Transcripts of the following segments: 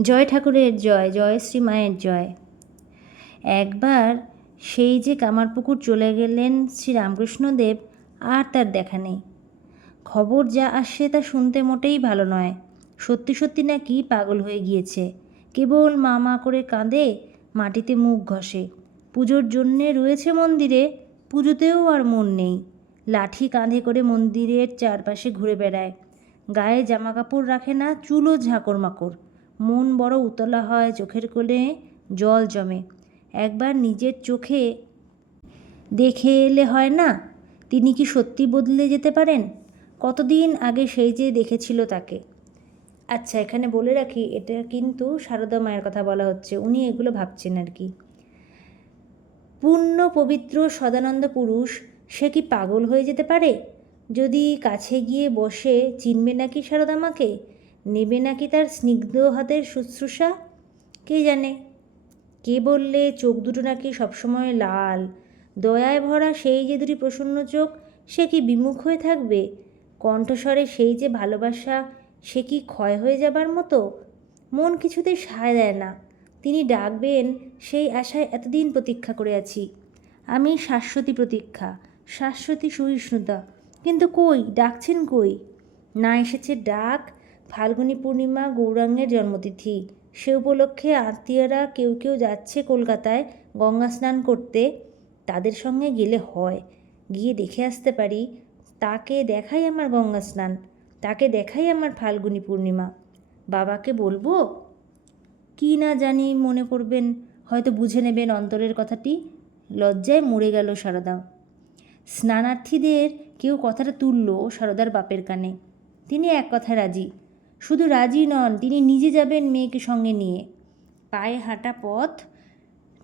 জয় ঠাকুরের জয় জয় শ্রী মায়ের জয়। একবার সেই যে কামারপুকুর চলে গেলেন শ্রী রামকৃষ্ণদেব, আর তার দেখা নেই। খবর যা আসছে তা শুনতে মোটেই ভালো নয়। সত্যি সত্যি নাকি পাগল হয়ে গিয়েছে। কেবল মা মা করে কাঁদে, মাটিতে মুখ ঘষে। পুজোর জন্যে রয়েছে মন্দিরে, পুজোতেও আর মন নেই। লাঠি কাঁধে করে মন্দিরের চারপাশে ঘুরে বেড়ায়। গায়ে জামা কাপড় রাখে না চুলও ঝাঁকর মাকড়। মন বড় উতলা হয়, চোখের কোলে জল জমে। একবার নিজের চোখে দেখে এলে হয় না, তিনি কি সত্যি বদলে যেতে পারেন? কতদিন আগে সেই যে দেখেছিল তাকে। আচ্ছা এখানে বলে রাখি, এটা কিন্তু সারদা মায়ের কথা বলা হচ্ছে, উনি এগুলো ভাবছেন আর কি। পূর্ণ পবিত্র সদানন্দ পুরুষ, সে কি পাগল হয়ে যেতে পারে? যদি কাছে গিয়ে বসে চিনবে নাকি সারদা মাকে? নেবে নাকি তার স্নিগ্ধ হাতের শুশ্রূষা? কে জানে? কে বললে চোখ দুটো নাকি সবসময় লাল? দয়ায় ভরা সেই যে দুটি প্রসন্ন চোখ, সে কি বিমুখ হয়ে থাকবে? কণ্ঠস্বরে সেই যে ভালোবাসা, সে কি ক্ষয় হয়ে যাবার মতো? মন কিছুতেই সায় দেয় না। তিনি ডাকবেন, সেই আশায় এতদিন প্রতীক্ষা করে আছি। আমি শাশ্বতী প্রতীক্ষা, শাশ্বতী সহিষ্ণুতা। কিন্তু কই, ডাকছেন কই? না এসেছে ডাক ফাল্গুনী পূর্ণিমা গৌরাঙ্গের জন্মতিথি। সে উপলক্ষে আত্মীয়রা কেউ কেউ যাচ্ছে কলকাতায় গঙ্গা স্নান করতে। তাদের সঙ্গে গেলে হয়। গিয়ে দেখে আসতে পারি, তাকে দেখাই আমার গঙ্গা স্নান। তাকে দেখাই আমার ফাল্গুনী পূর্ণিমা। বাবাকে বলব? কি না জানি, মনে করবেন হয়তো বুঝে নেবেন অন্তরের কথাটি। লজ্জায় মরে গেল সারদা। স্নানার্থীদের কেউ কথাটা তুলল সারদার বাপের কানে। তিনি এক কথায় রাজি। শুধু রাজি নন, তিনি নিজে যাবেন মেয়েকে সঙ্গে নিয়ে। পায়ে হাঁটা পথ,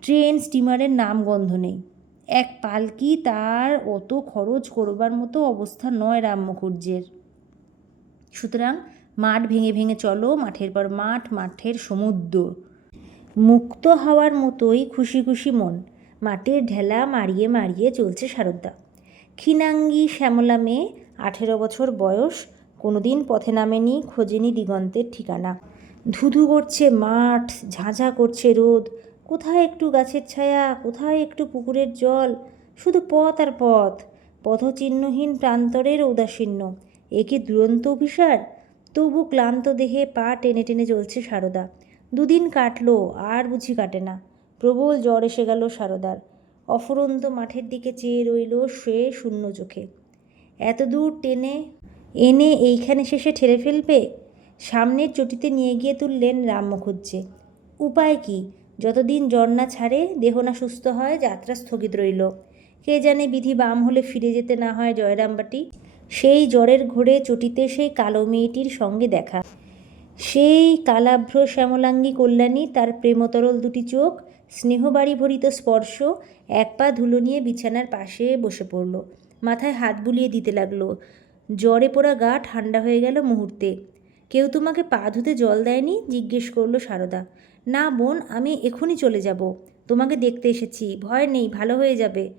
ট্রেন, স্টিমারের নাম গন্ধ নেই। এক পালকি তার অত খরচ করবার মতো অবস্থা নয় রাম মুখুর্জের সুতরাং মাঠ ভেঙে ভেঙে চলো, মাঠের পর মাঠ, মাঠের সমুদ্র। মুক্ত হওয়ার মতোই খুশি খুশি মন। মাটির ঢেলা মারিয়ে মারিয়ে চলছে সারদা। ক্ষীণাঙ্গী শ্যামলা মেয়ে, আঠেরো বছর বয়স কোনোদিন পথে নামেনি খোঁজেনি দিগন্তের ঠিকানা। ধুধু করছে মাঠ, ঝাঁঝা করছে রোদ। কোথায় একটু গাছের ছায়া, কোথায় একটু পুকুরের জল? শুধু পথ আর পথ, পথচিহ্নহীন প্রান্তরের উদাসীন্য। এ কি দুরন্ত অভিসার? তবু ক্লান্ত দেহে পা টেনে টেনে চলছে সারদা। দুদিন কাটলো, আর বুঝি কাটে না। প্রবল জ্বর এসে গেল সারদার। অফুরন্ত মাঠের দিকে চেয়ে রইল সে শূন্য চোখে। এত দূর টেনে এনে এইখানে শেষে ঠেলে ফেলবে? সামনের চটিতে নিয়ে গিয়ে তুললেন রাম মুখুজ্জে। উপায় কি? যতদিন জ্বর না ছাড়ে, দেহ না সুস্থ হয়, যাত্রা স্থগিত রইল। কে জানে বিধি বাম হলে ফিরে যেতে না হয় জয়রামবাটি সেই জ্বরের ঘোরে চটিতে সেই কালো মেয়েটির সঙ্গে দেখা। সেই কালাভ্র শ্যামলাঙ্গী কল্যাণী, তার প্রেমতরল দুটি চোখ স্নেহবাড়ি ভরিত স্পর্শ, এক পা ধুলো নিয়ে বিছানার পাশে বসে পড়ল। মাথায় হাত বুলিয়ে দিতে লাগল। জ্বরে পোড়া গা ঠান্ডা হয়ে গেল মুহূর্তে। কেউ তোমাকে পা ধুতে জল দেয়নি? জিজ্ঞেস করল সারদা। না বোন, আমি এখনই চলে যাব। তোমাকে দেখতে এসেছি। ভয় নেই, ভালো হয়ে যাবে।